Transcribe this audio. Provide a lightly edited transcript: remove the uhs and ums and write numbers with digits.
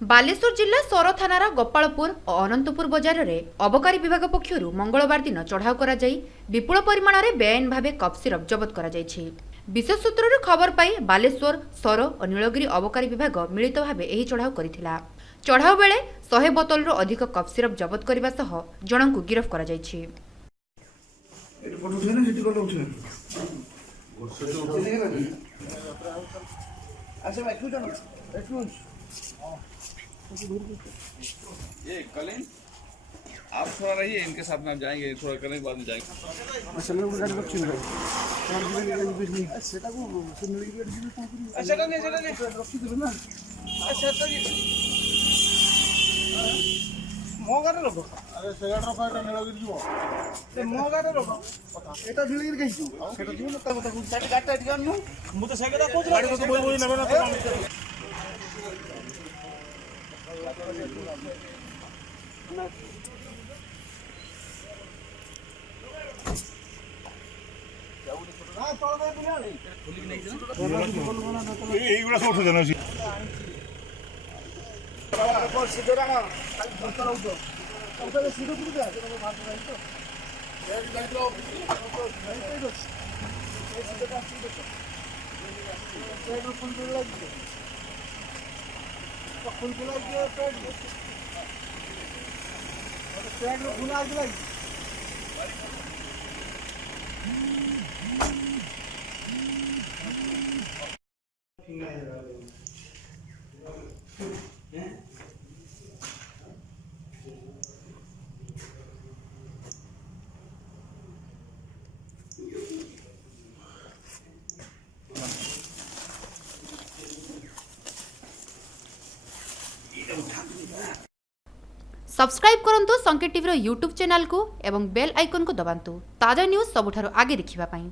बालेश्वर जिला सौर थानार गोपालपुर और अनंतपुर बजार में अबकारी विभाग पक्षर मंगलवार दिन चढ़ाऊ कर विपुल परिमाण में बेआईन भाव कफ सिरप जबत कर विशेष सूत्र खबर पाई बालेश्वर सौर और नीलगिरी अबकारी विभाग मिलित भाव यह चढ़ाऊ करथिला। चढ़ाऊ बेले 100 बोतल अधिक कफ सिरप जबत करने सह जन को गिरफ्त कर ये कलें आप थोड़ा रहिए, इनके साथ में आप जाएंगे, थोड़ा कलें बाद में जाएंगे। এইগুলা সব উঠে জানা सब्सक्राइब करंतु संकेत टीवी यूट्यूब चैनल को एवं बेल आइकन को दबांतु ताजा न्यूज सबुठारु आगे देखिबा पाई।